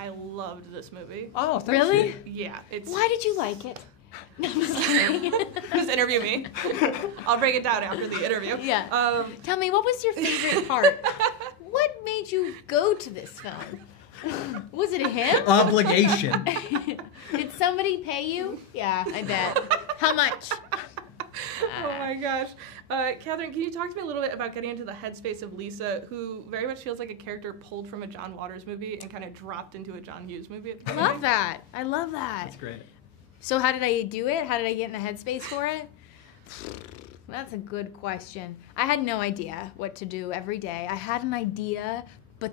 I loved this movie. Oh, thank Really? you. Yeah, it's... Why did you like it? No, I'm just kidding. Just interview me. I'll break it down after the interview. Yeah. Tell me, what was your favorite part? What made you go to this film? Was it him? Obligation. Did somebody pay you? Yeah, I bet. How much? Oh my gosh. Kathryn, can you talk to me a little bit about getting into the headspace of Lisa, who very much feels like a character pulled from a John Waters movie and kind of dropped into a John Hughes movie? I love that. I love that. That's great. So how did I do it? How did I get in the headspace for it? That's a good question. I had no idea what to do every day. I had an idea, but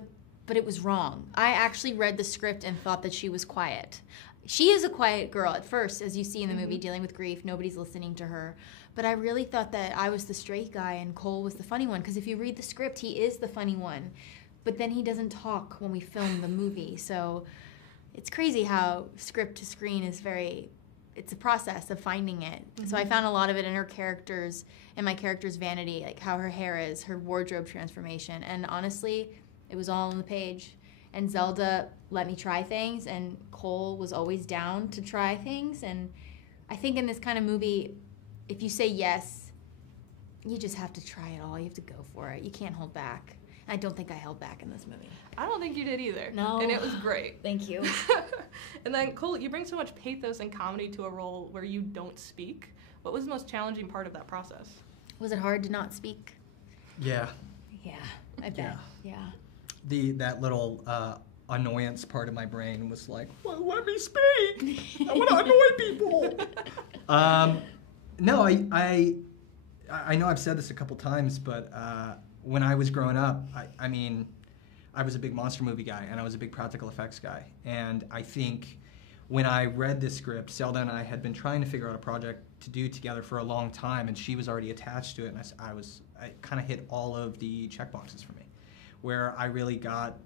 it was wrong. I actually read the script and thought that she was quiet. She is a quiet girl at first, as you see in the movie, dealing with grief. Nobody's listening to her. But I really thought that I was the straight guy and Cole was the funny one, because if you read the script, he is the funny one. But then he doesn't talk when we film the movie. So it's crazy how script to screen is it's a process of finding it. So I found a lot of it in her characters, in my character's vanity, like how her hair is, her wardrobe transformation. And honestly, it was all on the page. And Zelda let me try things, and Cole was always down to try things. And I think in this kind of movie, if you say yes, you just have to try it all. You have to go for it. You can't hold back. And I don't think I held back in this movie. I don't think you did either. No. And it was great. Thank you. And then, Cole, you bring so much pathos and comedy to a role where you don't speak. What was the most challenging part of that process? Was it hard to not speak? Yeah. Yeah, I bet. Yeah. That little annoyance part of my brain was like, well, let me speak. I want to annoy people. No, I know I've said this a couple times, but when I was growing up, I mean, I was a big monster movie guy, and I was a big practical effects guy. And I think when I read this script, Zelda and I had been trying to figure out a project to do together for a long time, and she was already attached to it, and I kind of hit all of the checkboxes for me, where I really got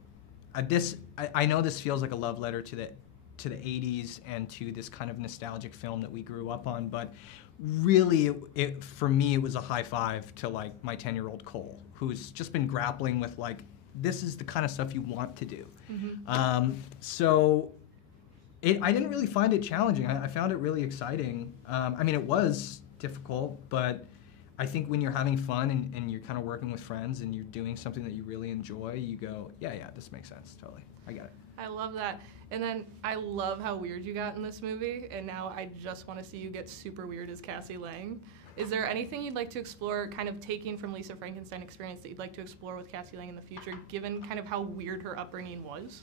this. I know this feels like a love letter to the 80s and to this kind of nostalgic film that we grew up on, but really, for me, it was a high five to like my 10-year-old Cole, who's just been grappling with like, this is the kind of stuff you want to do. So I didn't really find it challenging. I found it really exciting. I mean, it was difficult, but I think when you're having fun and you're kind of working with friends and you're doing something that you really enjoy, you go, yeah, this makes sense, totally. I get it. I love that. And then I love how weird you got in this movie, and now I just want to see you get super weird as Cassie Lang. Is there anything you'd like to explore, kind of taking from Lisa Frankenstein experience, that you'd like to explore with Cassie Lang in the future, given kind of how weird her upbringing was?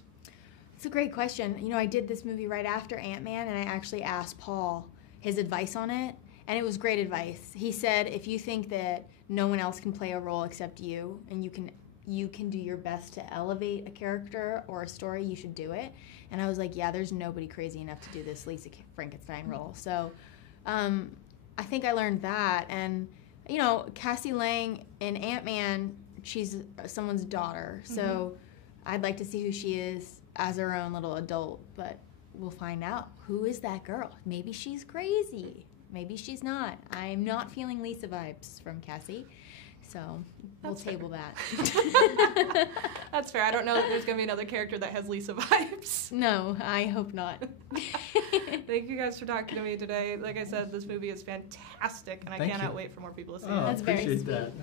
It's a great question. You know, I did this movie right after Ant-Man, and I actually asked Paul his advice on it, and it was great advice. He said, if you think that no one else can play a role except you, and you can do your best to elevate a character or a story, you should do it. And I was like, yeah, there's nobody crazy enough to do this Lisa Frankenstein role. So I think I learned that. And, you know, Cassie Lang in Ant-Man, she's someone's daughter. So I'd like to see who she is as her own little adult. But we'll find out. Who is that girl? Maybe she's crazy. Maybe she's not. I'm not feeling Lisa vibes from Cassie. So we'll table that. That's fair. I don't know if there's going to be another character that has Lisa vibes. No, I hope not. Thank you guys for talking to me today. Like I said, this movie is fantastic, and I cannot wait for more people to see it. That's very appreciate sweet. that.